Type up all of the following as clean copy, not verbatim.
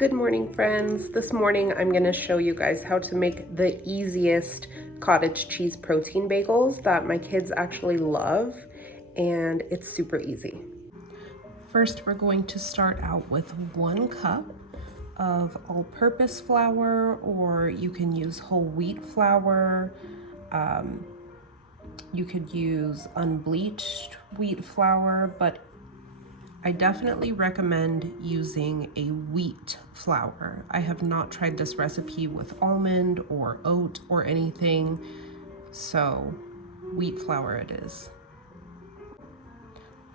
Good morning, friends. This morning I'm going to show you guys how to make the easiest cottage cheese protein bagels that my kids actually love, and it's super easy. First, we're going to start out with 1 cup of all-purpose flour, or you can use whole wheat flour. You could use unbleached wheat flour, but I definitely recommend using a wheat flour. I have not tried this recipe with almond or oat or anything, so wheat flour it is.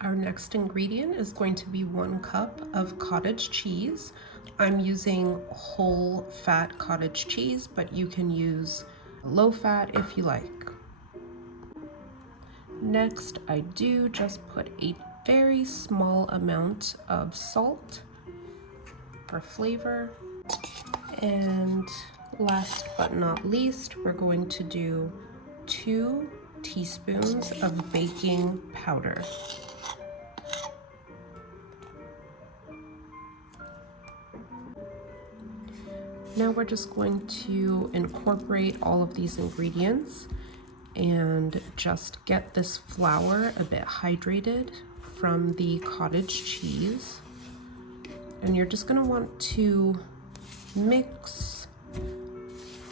Our next ingredient is going to be 1 cup of cottage cheese. I'm using whole fat cottage cheese, but you can use low fat if you like. Next, I do just put a very small amount of salt for flavor. And last but not least, we're going to do 2 teaspoons of baking powder. Now we're just going to incorporate all of these ingredients and just get this flour a bit hydrated from the cottage cheese. And you're just going to want to mix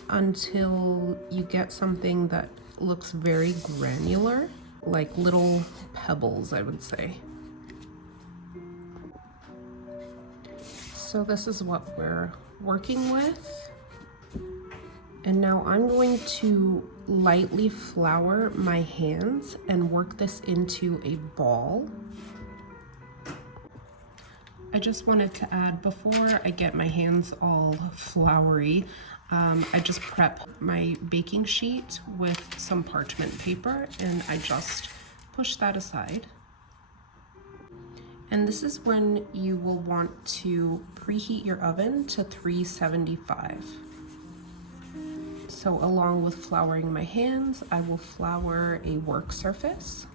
until you get something that looks very granular, like little pebbles, I would say. So this is what we're working with. And now I'm going to lightly flour my hands and work this into a ball. I just wanted to add, before I get my hands all floury, I just prep my baking sheet with some parchment paper and I just push that aside. And this is when you will want to preheat your oven to 375. So along with flouring my hands, I will flour a work surface.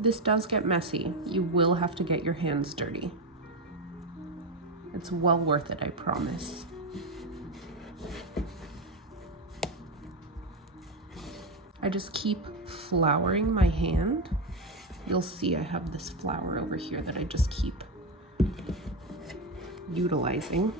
This does get messy. You will have to get your hands dirty. It's well worth it, I promise. I just keep flouring my hand. You'll see I have this flour over here that I just keep utilizing.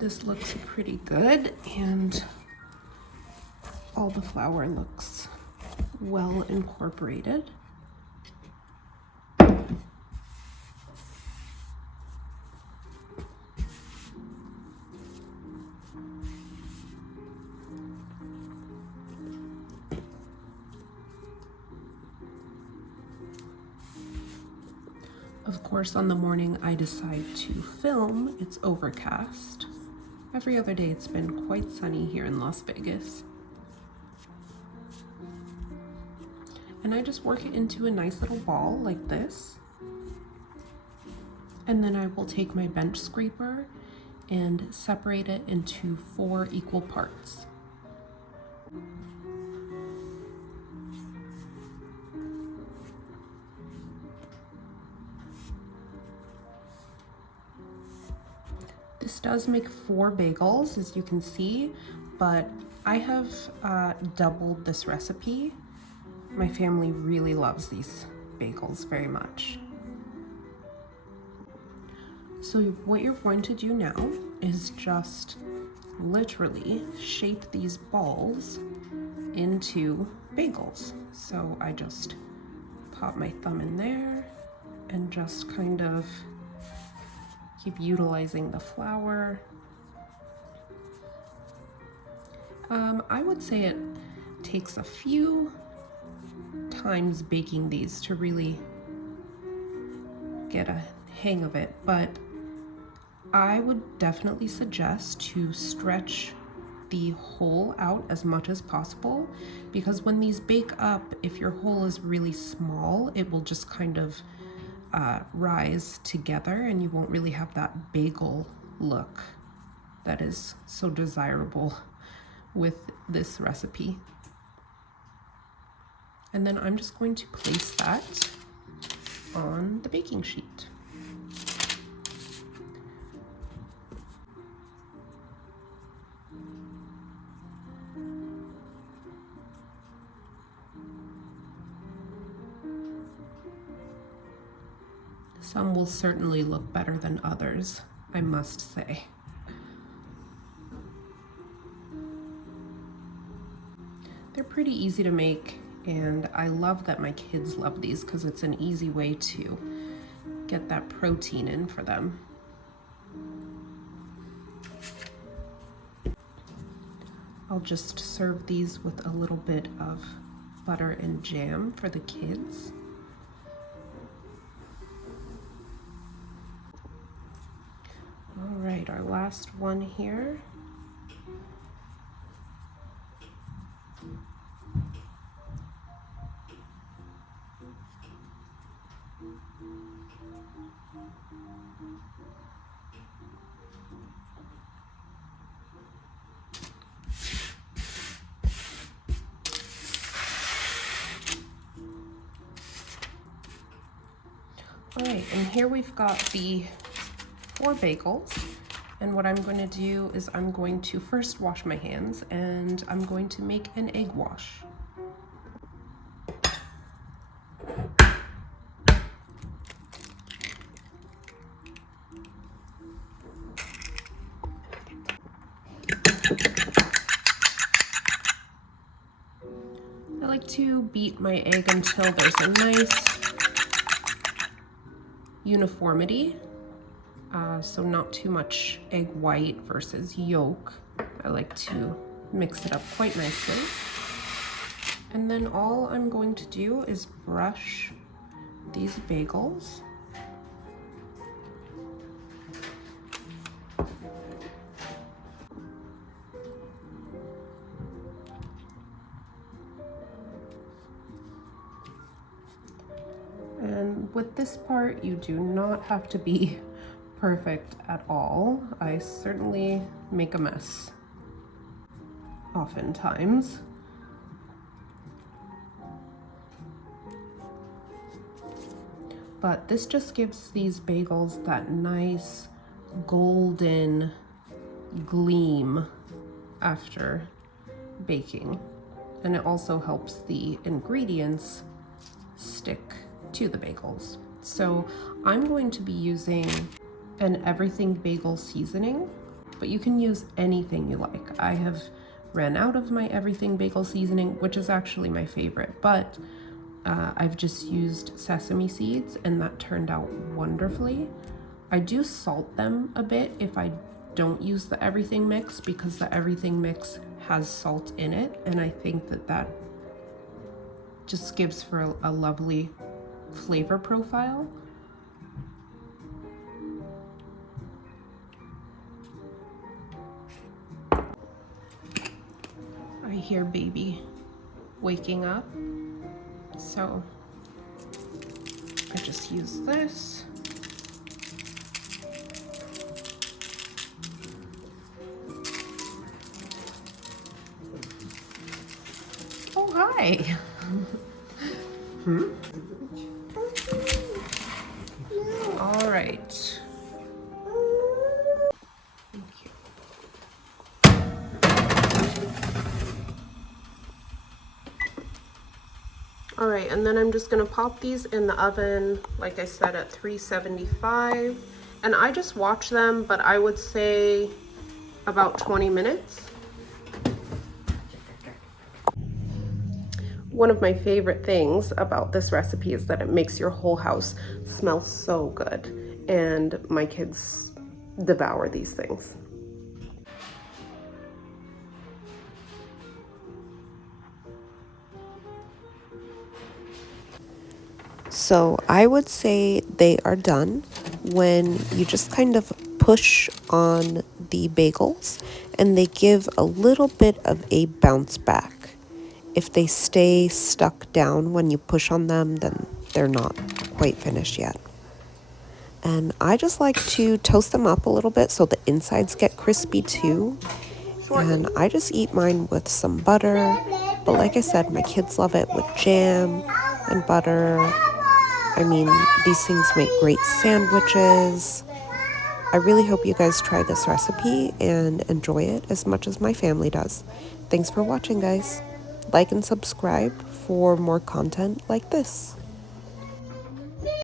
This looks pretty good, and all the flour looks well incorporated. Of course, on the morning I decide to film, it's overcast. Every other day it's been quite sunny here in Las Vegas. And I just work it into a nice little ball like this. And then I will take my bench scraper and separate it into 4 equal parts. This does make 4 bagels, as you can see, but I have doubled this recipe. My family really loves these bagels very much. So what you're going to do now is just literally shape these balls into bagels. So I just pop my thumb in there and just kind of Keep utilizing the flour. I would say it takes a few times baking these to really get a hang of it, but I would definitely suggest to stretch the hole out as much as possible, because when these bake up, if your hole is really small, it will just kind of rise together and you won't really have that bagel look that is so desirable with this recipe. And then I'm just going to place that on the baking sheet. Some will certainly look better than others, I must say. They're pretty easy to make, and I love that my kids love these because it's an easy way to get that protein in for them. I'll just serve these with a little bit of butter and jam for the kids. All right, our last one here. All right, and here we've got the 4 bagels. And what I'm going to do is I'm going to first wash my hands, and I'm going to make an egg wash. I like to beat my egg until there's a nice uniformity. So not too much egg white versus yolk. I like to mix it up quite nicely. And then all I'm going to do is brush these bagels. And with this part, you do not have to be perfect at all. I certainly make a mess oftentimes. But this just gives these bagels that nice golden gleam after baking. And it also helps the ingredients stick to the bagels. So I'm going to be using an everything bagel seasoning, but you can use anything you like. I have ran out of my everything bagel seasoning, which is actually my favorite, but I've just used sesame seeds and that turned out wonderfully. I do salt them a bit if I don't use the everything mix, because the everything mix has salt in it, and I think that that just gives for a lovely flavor profile. I hear baby waking up, so I just use this. Oh, hi. All right. All right, and then I'm just gonna pop these in the oven, like I said, at 375. And I just watch them, but I would say about 20 minutes. One of my favorite things about this recipe is that it makes your whole house smell so good. And my kids devour these things. So I would say they are done when you just kind of push on the bagels and they give a little bit of a bounce back. If they stay stuck down when you push on them, then they're not quite finished yet. And I just like to toast them up a little bit so the insides get crispy too. And I just eat mine with some butter. But like I said, my kids love it with jam and butter. I mean, these things make great sandwiches. I really hope you guys try this recipe and enjoy it as much as my family does. Thanks for watching, guys. Like and subscribe for more content like this.